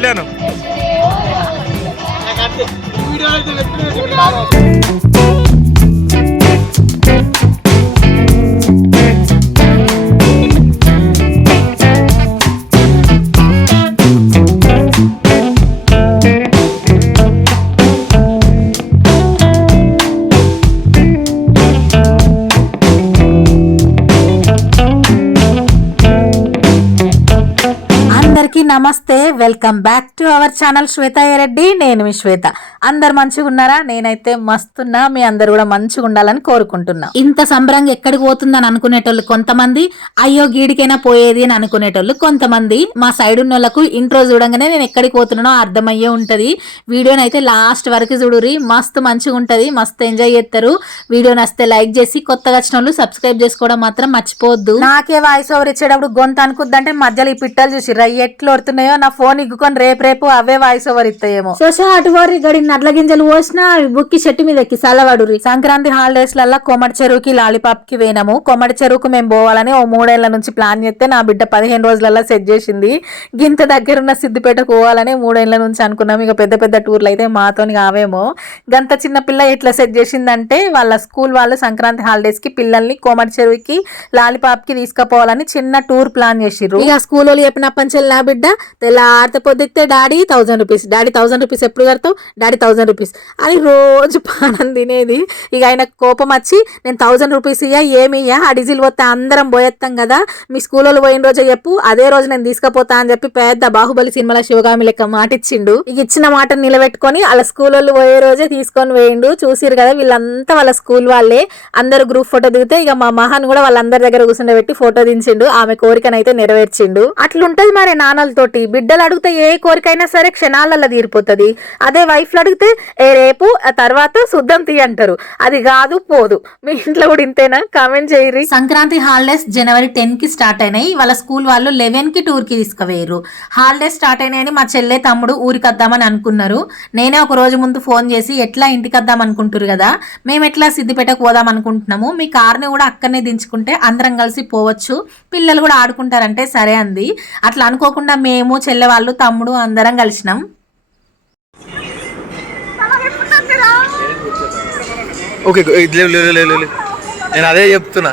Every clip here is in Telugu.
పెట్టలేను అందరికీ నమస్తే. Welcome back to our channel Shweta Reddy నేను మీ శ్వేత. అందరు మంచిగా ఉన్నారా? నేనైతే మస్తున్నా. మీ అందరు కూడా మంచిగా ఉండాలని కోరుకుంటున్నా. ఇంత సంబరంగా ఎక్కడికి పోతుందని అనుకునేటోళ్ళు కొంతమంది అయ్యో గీడికైనా పోయేది అని అనుకునేటోళ్ళు కొంతమంది. మా సైడ్ ఉన్న వాళ్ళకు ఇంట్రో చూడంగానే నేను ఎక్కడికి పోతున్నానో అర్థమయ్యే ఉంటది. వీడియోని అయితే లాస్ట్ వరకు చూడురి మస్తు మంచిగా ఉంటది. మస్తు ఎంజాయ్ చేస్తారు. వీడియో నచ్చితే లైక్ చేసి కొత్తగా వచ్చిన వాళ్ళు సబ్స్క్రైబ్ చేసుకోవడం మాత్రం మర్చిపోవద్దు. నాకే వాయిస్ ఓవర్ ఇచ్చేటప్పుడు గొంతు అనుకుద్దంటే మధ్యలో ఈ పిట్టలు చూసి ఎట్లు వడుతున్నాయో నా ఫోన్ ఇగ్గుకొని రేపు రేపు అవే వాయిస్ ఓవర్ ఇస్తాయేమో. శోష అటు వారి గడి నడ్ల గింజలు పోసిన బుక్కి చెట్టు మీద ఎక్కి సల్లవాడురి సంక్రాంతి హాలిడేస్ లల్లా కొమటి చెరువుకి లాలీపాప్కి పోయినాము కొమటి చెరువుకు మేము పోవాలని ఓ మూడేళ్ళ నుంచి ప్లాన్ చేస్తే నా బిడ్డ పదిహేను రోజులల్లా సెట్ చేసింది. గింత దగ్గరున్న సిద్దిపేటకు పోవాలని మూడేళ్ళ నుంచి అనుకున్నాం ఇక పెద్ద పెద్ద టూర్లు అయితే మాతోని కావేమో. గంత చిన్న పిల్ల ఎట్లా సెట్ చేసిందంటే వాళ్ళ స్కూల్ వాళ్ళు సంక్రాంతి హాలిడేస్కి పిల్లల్ని కోమటి చెరువుకి లాలీపాప్కి తీసుకుపోవాలని చిన్న టూర్ ప్లాన్ చేసిర్రు. ఇక స్కూల్ వాళ్ళు చెప్పినప్పటి నా బిడ్డ తెల్లారితే పొద్దుతే daddy thousand rupees daddy thousand rupees ఎప్పుడు కడతావు? డాడీ థౌజండ్ రూపీస్ అని రోజు పానం తినేది. ఇక ఆయన కోపం వచ్చి నేను థౌజండ్ రూపీస్ ఇయ్యా ఏమి ఇయ్యా? ఆ డీజిల్ పోతే అందరం పోయేస్తాం కదా. మీ స్కూల్ వాళ్ళు పోయిన రోజే చెప్పు. అదే రోజు నేను తీసుకుపోతా అని చెప్పి పెద్ద బాహుబలి సినిమాలో శివగామి లెక్క మాట ఇచ్చిండు ఇక ఇచ్చిన మాట నిలబెట్టుకొని వాళ్ళ స్కూల్ వాళ్ళు పోయే రోజే తీసుకొని పోయిండు. చూసిరు కదా వీళ్ళంతా వాళ్ళ స్కూల్ వాళ్ళే. అందరు గ్రూప్ ఫోటో దిగితే ఇక మా మహాన్ కూడా వాళ్ళందరి దగ్గర కూర్చుండబెట్టి ఫోటో దించిండు. ఆమె కోరికనైతే నెరవేర్చిండు. అట్లుంటది మరి నాన్నలతోటి. బిడ్డలు అడిగితే ఏ కోరికైనా సరే క్షణాలలో తీరిపోతుంది. అదే వైఫ్లు అడిగితే ఏ రేపు ఆ తర్వాత శుద్ధం తీ అంటారు. అది కాదు పోదు. మీ ఇంట్లో కూడా ఇంతేనా? కామెంట్ చేయరు సంక్రాంతి హాలిడేస్ జనవరి టెన్కి స్టార్ట్ అయినాయి. వాళ్ళ స్కూల్ వాళ్ళు లెవెన్కి టూర్కి తీసుకువేయరు హాలిడేస్ స్టార్ట్ అయినాయని మా చెల్లె తమ్ముడు ఊరికి వద్దామని అనుకున్నారు. నేనే ఒక రోజు ముందు ఫోన్ చేసి ఎట్లా ఇంటికి వద్దాం అనుకుంటారు కదా? మేము ఎట్లా సిద్దిపేటకు పోదాం అనుకుంటున్నాము? మీ కార్ని కూడా అక్కడనే దించుకుంటే అందరం కలిసి పోవచ్చు. పిల్లలు కూడా ఆడుకుంటారంటే సరే అంది. అట్లా అనుకోకుండా మేము చెల్లె వాళ్ళు తమ్ముడు అందరం కలిసినాం ఓకే లేవు లేవు లేవు లేవు నేను అదే చెప్తున్నా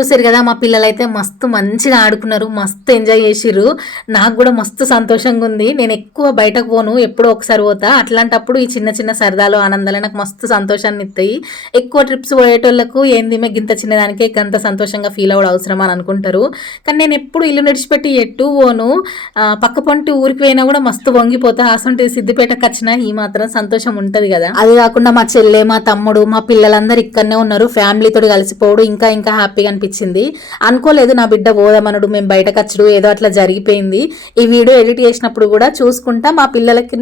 చూసారు కదా మా పిల్లలైతే మస్తు మంచిగా ఆడుకున్నారు మస్తు ఎంజాయ్ చేసిర్రు. నాకు కూడా మస్తు సంతోషంగా ఉంది. నేను ఎక్కువ బయటకు పోను ఎప్పుడో ఒకసారి పోతా. అట్లాంటప్పుడు ఈ చిన్న చిన్న సరదాలు ఆనందాలు నాకు మస్తు సంతోషాన్ని ఇస్తాయి. ఎక్కువ ట్రిప్స్ పోయేటోళ్ళకు ఏంది మే గింత చిన్నదానికే గంత సంతోషంగా ఫీల్ అవ్వడం అవసరం అని అనుకుంటారు. కానీ నేను ఎప్పుడు ఇల్లు నడిచిపెట్టి ఎట్టు పోను. పక్క పొంటి ఊరికి పోయినా కూడా మస్తు వంగిపోతా. అసంటి సిద్దిపేటకు వచ్చినా ఈ మాత్రం సంతోషం ఉంటుంది కదా. అది కాకుండా మా చెల్లె మా తమ్ముడు మా పిల్లలందరూ ఇక్కడనే ఉన్నారు. ఫ్యామిలీతో కలిసిపోవడం ఇంకా ఇంకా హ్యాపీగా అనిపించింది అనుకోలేదు నా బిడ్డ పోదామనుడు మేము బయటకు వచ్చడు ఏదో అట్లా జరిగిపోయింది. ఈ వీడియో ఎడిట్ చేసినప్పుడు కూడా చూసుకుంటా మా పిల్లలకి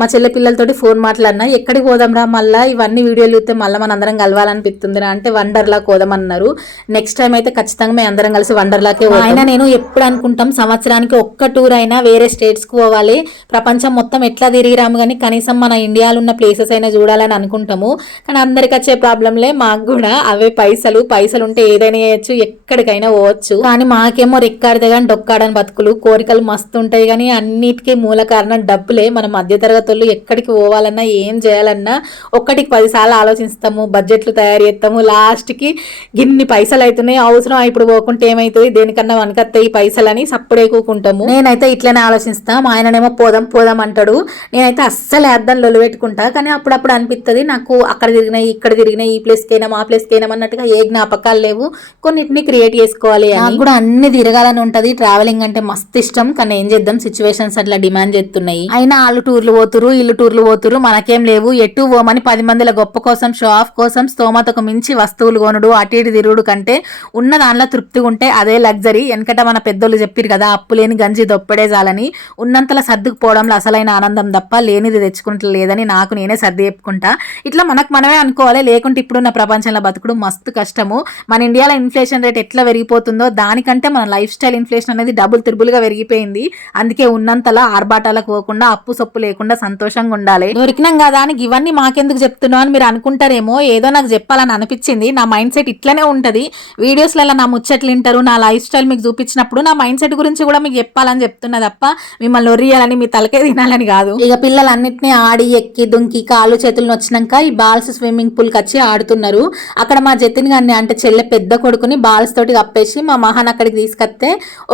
మా చెల్లె పిల్లలతోటి ఫోన్ మాట్లాడినా ఎక్కడికి పోదాంరా మళ్ళా ఇవన్నీ వీడియోలు చూస్తే మళ్ళీ మన అందరం కలవాలనిపిస్తుందిరా అంటే వండర్లా పోదామన్నారు. నెక్స్ట్ టైం అయితే ఖచ్చితంగా మేము అందరం కలిసి వండర్లాకే ఆయన నేను ఎప్పుడు అనుకుంటాం సంవత్సరానికి ఒక్క టూర్ అయినా వేరే స్టేట్స్కు పోవాలి. ప్రపంచం మొత్తం ఎట్లా తిరిగిరాము కానీ కనీసం మన ఇండియాలో ఉన్న ప్లేసెస్ అయినా చూడాలని అనుకుంటాము. కానీ అందరికి వచ్చే ప్రాబ్లంలే మాకు కూడా. అవే పైసలు పైసలు ఉంటే ఏదైనా చేయొచ్చు ఎక్కడికైనా పోవచ్చు. కానీ మాకేమో రెక్కాడితే కానీ డొక్కాడని బతుకులు కోరికలు మస్తు ఉంటాయి కానీ అన్నిటికీ మూల కారణం డబ్బులే. మన మధ్యతరగతి వాళ్ళు ఎక్కడికి పోవాలన్నా ఏం చేయాలన్నా ఒక్కటికి పదిసార్లు ఆలోచిస్తాము బడ్జెట్లు తయారు చేస్తాము. లాస్ట్కి గిన్ని పైసలు అవుతున్నాయి అవసరం ఇప్పుడు పోకుంటే ఏమవుతుంది దేనికన్నా వనకత్తాయి ఈ పైసలని సప్పుడే కూకుంటాము. నేనైతే ఇట్లనే ఆలోచిస్తాం. మా ఆయననేమో పోదాం పోదాం అంటాడు. నేనైతే అస్సలు అర్థం లొల్లు పెట్టుకుంటా కానీ అప్పుడప్పుడు అనిపిస్తుంది నాకు అక్కడ తిరిగినాయి ఇక్కడ తిరిగినాయి ఈ ప్లేస్కి అయినా ఆ ప్లేస్కి అయినా అన్నట్టుగా ఏ జ్ఞాపకాలు లేవు. కొన్నిటిని క్రియేట్ చేసుకోవాలి నాకు కూడా అన్ని తిరగాలని ఉంటది. ట్రావెలింగ్ అంటే మస్తు ఇష్టం. కానీ ఏం చేద్దాం? సిచ్యువేషన్స్ అట్లా డిమాండ్ చేస్తున్నాయి. అయినా వాళ్ళు టూర్లు పోతురు ఇల్లు టూర్లు పోతురు మనకేం లేవు. ఎటు పోమని పది మందిల గొప్ప కోసం షో ఆఫ్ కోసం స్తోమతకు మించి వస్తువులు కొనుడు అటు ఇటు తిరుగుడు కంటే ఉన్న దానిలో తృప్తిగా ఉంటే అదే లగ్జరీ వెనకట మన పెద్దోళ్ళు చెప్పారు కదా అప్పు లేని గంజి దొప్పడే చాలని. ఉన్నంతలా సర్దుకుపోవడంలో అసలైన ఆనందం తప్ప లేనిది తెచ్చుకుంటలేదని నాకు నేనే సర్ది చెప్పుకుంటా. ఇట్లా మనకు మనమే అనుకోవాలి. లేకుంటే ఇప్పుడున్న ప్రపంచంలో బతుకుడు మస్తు కష్టము. మన ఇండియా ఇండియాలో ఇన్ఫ్లేషన్ రేట్ ఎట్లా పెరిగిపోతుందో దానికంటే మన లైఫ్ స్టైల్ ఇన్ఫ్లేషన్ అనేది డబుల్ త్రిబుల్గా పెరిగిపోయింది. అందుకే ఉన్నంతలా ఆర్భాటాలకు పోకుండా అప్పు సొప్పు లేకుండా సంతోషంగా ఉండాలి. దొరికినాం కదా అని ఇవన్నీ మాకెందుకు చెప్తున్నావు అని మీరు అనుకుంటారేమో ఏదో నాకు చెప్పాలని అనిపించింది. నా మైండ్ సెట్ ఇట్లనే ఉంటది. వీడియోస్లలో నా ముచ్చట్లు వింటారు నా లైఫ్ స్టైల్ మీకు చూపించినప్పుడు నా మైండ్ సెట్ గురించి కూడా మీకు చెప్పాలని చెప్తున్నా తప్ప మిమ్మల్ని ఒరియాలని మీ తలకే తినాలని కాదు. ఇక పిల్లలన్నింటినీ ఆడి ఎక్కి దుంకి కాళ్ళు చేతులు వచ్చినాక ఈ బాల్స్ స్విమ్మింగ్ పూల్కి వచ్చి ఆడుతున్నారు. అక్కడ మా జతిన్ గారిని అంటే చెల్లె పెద్ద కొడుకుని బాల్స్ తోటి కప్పేసి మా మహాన్ అక్కడికి తీసుకొస్తే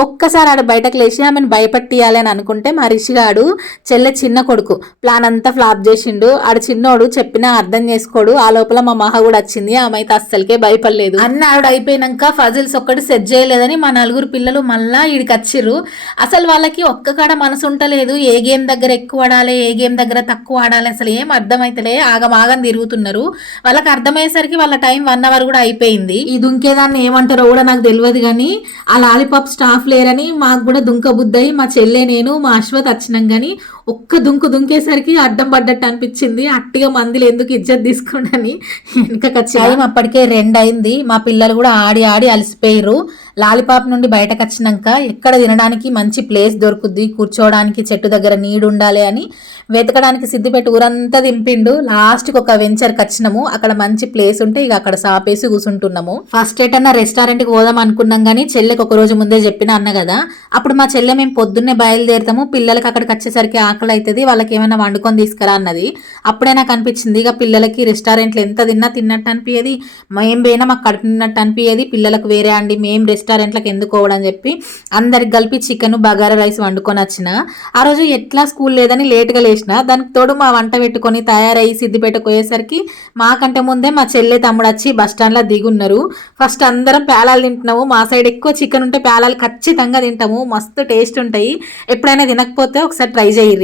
ఒక్కసారి ఆడ బయటకు లేచి ఆమెను భయపెట్టియాలి అని అనుకుంటే మా రిషిగాడు చెల్లె చిన్న కొడుకు ప్లాన్ అంతా ఫ్లాప్ చేసిండు. ఆడు చిన్నోడు చెప్పినా అర్థం చేసుకోడు. ఆ లోపల మా మహా కూడా వచ్చింది. ఆమె అయితే అస్సలకే భయపడలేదు. అన్ని ఆవిడ అయిపోయినాక ఫజిల్స్ ఒక్కటి సెట్ చేయలేదని మా నలుగురు పిల్లలు మళ్ళా ఈడికి వచ్చిర్రు. అసలు వాళ్ళకి ఒక్క కాడ మనసు ఉంటలేదు. ఏ గేమ్ దగ్గర ఎక్కువ ఆడాలి ఏ గేమ్ దగ్గర తక్కువ ఆడాలి అసలు ఏం అర్థమైతలే. ఆగమాగం తిరుగుతున్నారు. వాళ్ళకి అర్థమయ్యేసరికి వాళ్ళ టైం వన్ అవర్ కూడా అయిపోయింది. ఈ దుంకేదాన్ని ఏమంటారో కూడా నాకు తెలియదు కానీ ఆ లాలీపాప్ స్టాఫ్ లేరని మాకు కూడా దుంక బుద్దయి మా చెల్లె నేను మా అశ్వత్ వచ్చినాం కానీ ఒక్క దుంకు దుంకేసరికి అడ్డం పడ్డట్టు అనిపించింది. అట్టిగా మందులు ఎందుకు ఇజ్జత్ తీసుకోండి వెనక టైం అప్పటికే రెండు అయింది మా పిల్లలు కూడా ఆడి ఆడి అలసిపోయారు లాలిపాప్ నుండి బయటకు వచ్చినాక ఎక్కడ తినడానికి మంచి ప్లేస్ దొరుకుద్ది కూర్చోవడానికి చెట్టు దగ్గర నీడు ఉండాలి అని వెతకడానికి సిద్ధిపెట్టి ఊరంతా దింపిండు. లాస్ట్కి ఒక వెంచర్కి వచ్చినాము. అక్కడ మంచి ప్లేస్ ఉంటే ఇక అక్కడ సాపేసి కూర్చుంటున్నాము ఫస్ట్ ఎటన్నా రెస్టారెంట్కి పోదాం అనుకున్నాం కానీ చెల్లెకి ఒక రోజు ముందే చెప్పిన అన్న కదా. అప్పుడు మా చెల్లె మేము పొద్దున్నే బయలుదేరుతాము. పిల్లలకి అక్కడికి వచ్చేసరికి ఆకలి అవుతుంది వాళ్ళకి ఏమైనా వండుకొని తీసుకురా అన్నది. అప్పుడే నాకు అనిపించింది ఇక పిల్లలకి రెస్టారెంట్లో ఎంత తిన్నా తిన్నట్టు అనిపించేది మేం పోయినా మాకు కడుపు అనిపించేది పిల్లలకు వేరే అండి మేము రెస్టారెంట్లకు ఎందుకు పోవడం చెప్పి అందరికి కలిపి చికెన్ బగారా రైస్ వండుకొని వచ్చిన. ఆ రోజు ఎట్లా స్కూల్ లేదని లేట్గా లేచిన దానికి తోడు మా వంట పెట్టుకొని తయారయ్యి సిద్దిపేటకు పోయేసరికి మాకంటే ముందే మా చెల్లె తమ్ముడు వచ్చి బస్ దిగున్నారు. ఫస్ట్ అందరం పేలాలు తింటున్నాము మా సైడ్ ఎక్కువ చికెన్ ఉంటే పేలాలు ఖచ్చితంగా తింటాము మస్తు టేస్ట్ ఉంటాయి. ఎప్పుడైనా తినకపోతే ఒకసారి ట్రై చేయరి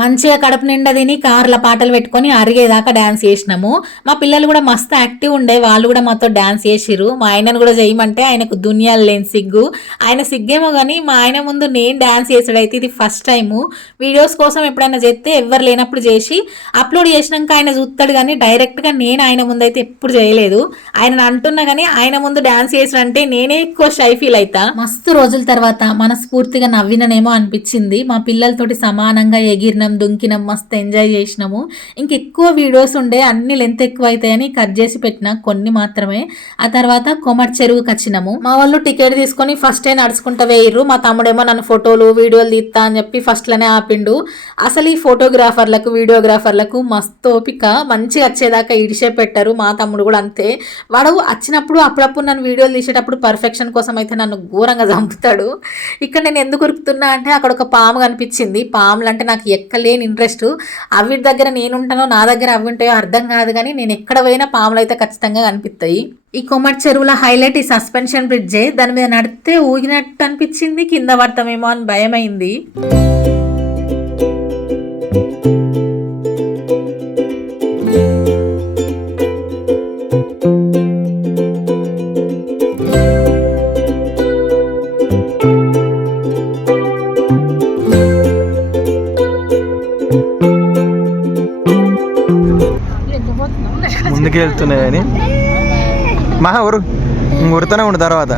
మంచిగా కడుపు నిండా తిని కార్ల పాటలు పెట్టుకొని అరిగేదాకా డ్యాన్స్ చేసినాము. మా పిల్లలు కూడా మస్తు యాక్టివ్ ఉండే వాళ్ళు కూడా మాతో డ్యాన్స్ చేసిరు మా ఆయనను కూడా చేయమంటే ఆయనకు దునియాలు లేని సిగ్గు. ఆయన సిగ్గేమో కానీ మా ఆయన ముందు నేను డ్యాన్స్ చేసాడైతే ఇది ఫస్ట్ టైము. వీడియోస్ కోసం ఎప్పుడైనా చేస్తే ఎవరు లేనప్పుడు చేసి అప్లోడ్ చేసినాక ఆయన చూస్తాడు కానీ డైరెక్ట్గా నేను ఆయన ముందు అయితే ఎప్పుడు చేయలేదు. ఆయన అంటున్నా కానీ ఆయన ముందు డ్యాన్స్ చేసాడంటే నేనే ఎక్కువ షై ఫీల్ అవుతా మస్తు రోజుల తర్వాత మనస్ఫూర్తిగా నవ్విననేమో అనిపించింది. మా పిల్లలతోటి సమానంగా ఎగిరినాం దుంకినాం మస్తు ఎంజాయ్ చేసినాము. ఇంకెక్కువ వీడియోస్ ఉండే అన్ని లెంత్ ఎక్కువ అవుతాయని కట్ చేసి పెట్టిన కొన్ని మాత్రమే. ఆ తర్వాత కొమర్ చెరువుకి వచ్చినాము. మా వాళ్ళు టికెట్ తీసుకొని ఫస్ట్ ఏ నడుచుకుంటా వేయరు మా తమ్ముడేమో నన్ను ఫోటోలు వీడియోలు తీస్తా అని చెప్పి ఫస్ట్లోనే ఆపిండు. అసలు ఈ ఫోటోగ్రాఫర్లకు వీడియోగ్రాఫర్లకు మస్తు ఓపిక. మంచిగా వచ్చేదాకా ఇడిసే పెట్టారు. మా తమ్ముడు కూడా అంతే. వాడు వచ్చినప్పుడు అప్పుడప్పుడు నన్ను వీడియోలు తీసేటప్పుడు పర్ఫెక్షన్ కోసం అయితే నన్ను ఘోరంగా చంపుతాడు. ఇక్కడ నేను ఎందుకు ఉరుకుతున్నా అంటే అక్కడ ఒక పాము కనిపించింది. పాములు అంటే నాకు లేని ఇంట్రెస్ట్. అవి దగ్గర నేను ఉంటానో నా దగ్గర అవి ఉంటాయో అర్థం కాదు కానీ నేను ఎక్కడ పోయినా పాములు అయితే ఖచ్చితంగా కనిపిస్తాయి ఈ కొమ్మటి చెరువుల హైలైట్ ఈ సస్పెన్షన్ బ్రిడ్జే. దాని మీద నడితే ఊగినట్టు అనిపించింది కింద పడతామేమో అని భయమైంది. ముందుకు వెళ్తున్నాయని మహా ఊరు ఉరుతూనే ఉండు తర్వాత.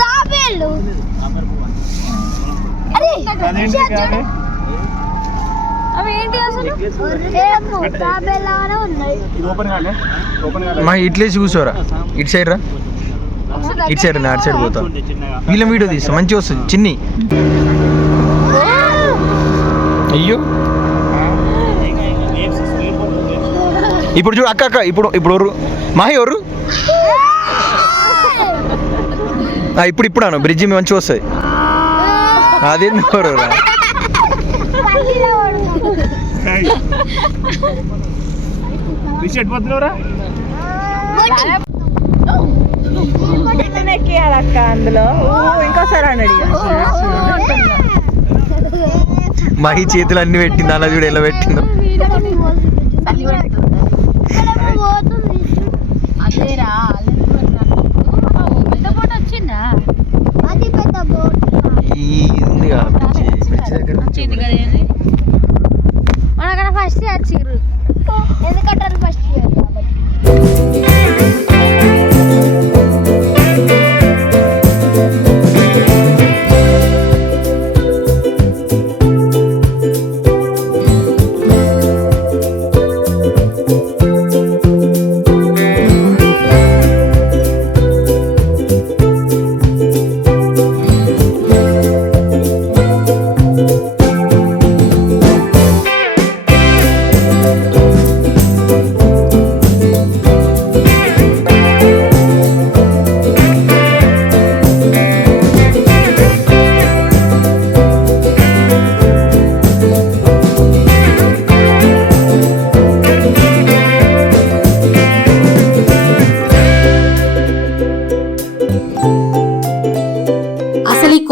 తాబేళ్ళు అదే మా ఇట్లేసి కూర్చోరా ఇటు సైడ్ రా. ఇటు సైడ్ నా అటు సైడ్ పోతా. వీళ్ళ వీడియో తీస్తా మంచిగా వస్తుంది. చిన్ని. అయ్యో. ఇప్పుడు చూడు అక్క అక్క ఇప్పుడు ఇప్పుడు ఎవరు? మాహి ఎవరు? ఇప్పుడు ఇప్పుడు అను బ్రిడ్జి మంచిగా వస్తుంది అదేంది ఎవరు రా? పల్లిలో పడుతుంది. ఎక్కియాలక్క అందులో ఇంకోసారి అన్నాడు మాహి చేతులు అన్ని పెట్టింది అన్న చూడు ఎలా పెట్టిందో పోతుంది. అది పెద్ద బోట్ ఈ ఉంది కదా బ్రిడ్జి బ్రిడ్జి దగ్గర నుంచి మన అక్కడ ఫస్ట్ వచ్చిర్రు ఎందుకంటే ఫస్ట్ ఇయర్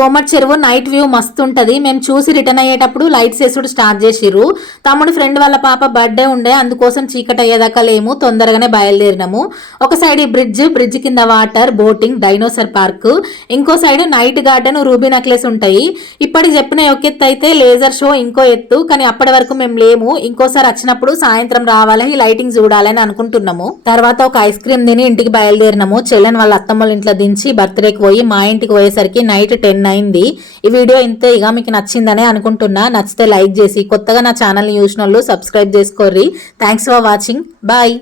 కోమట్ చెరువు నైట్ వ్యూ మస్తు మేము చూసి రిటర్న్ అయ్యేటప్పుడు లైట్స్ వేసుడు స్టార్ట్ చేసిర్రు. తమ్ముడు ఫ్రెండ్ వాళ్ళ పాప బర్త్డే ఉండే అందుకోసం చీకటి అయ్యేదాకా లేము తొందరగానే బయలుదేరినాము. ఒక సైడ్ ఈ బ్రిడ్జ్ బ్రిడ్జ్ కింద వాటర్ బోటింగ్ డైనోసర్ పార్క్ ఇంకో side night garden Ruby Necklace ఉంటాయి. ఇప్పటికి చెప్పిన ఒక ఎత్తు అయితే లేజర్ షో ఇంకో ఎత్తు కానీ అప్పటి వరకు మేము లేము. ఇంకోసారి వచ్చినప్పుడు సాయంత్రం రావాలని లైటింగ్ చూడాలని అనుకుంటున్నాము. తర్వాత ఒక ఐస్ క్రీమ్ తిని ఇంటికి బయలుదేరినాము. చెల్లెని వాళ్ళ అత్తమ్మల ఇంట్లో దించి బర్త్డేకి పోయి మా ఇంటికి పోయేసరికి నైట్ టెన్ అయింది. ఈ వీడియో ఇంతే ఇక మీకు నచ్చిందనే అనుకుంటున్నా. నచ్చితే లైక్ చేసి కొత్తగా నా ఛానల్ని చూసిన వాళ్ళు subscribe చేసుకోర్రి. Thanks for watching bye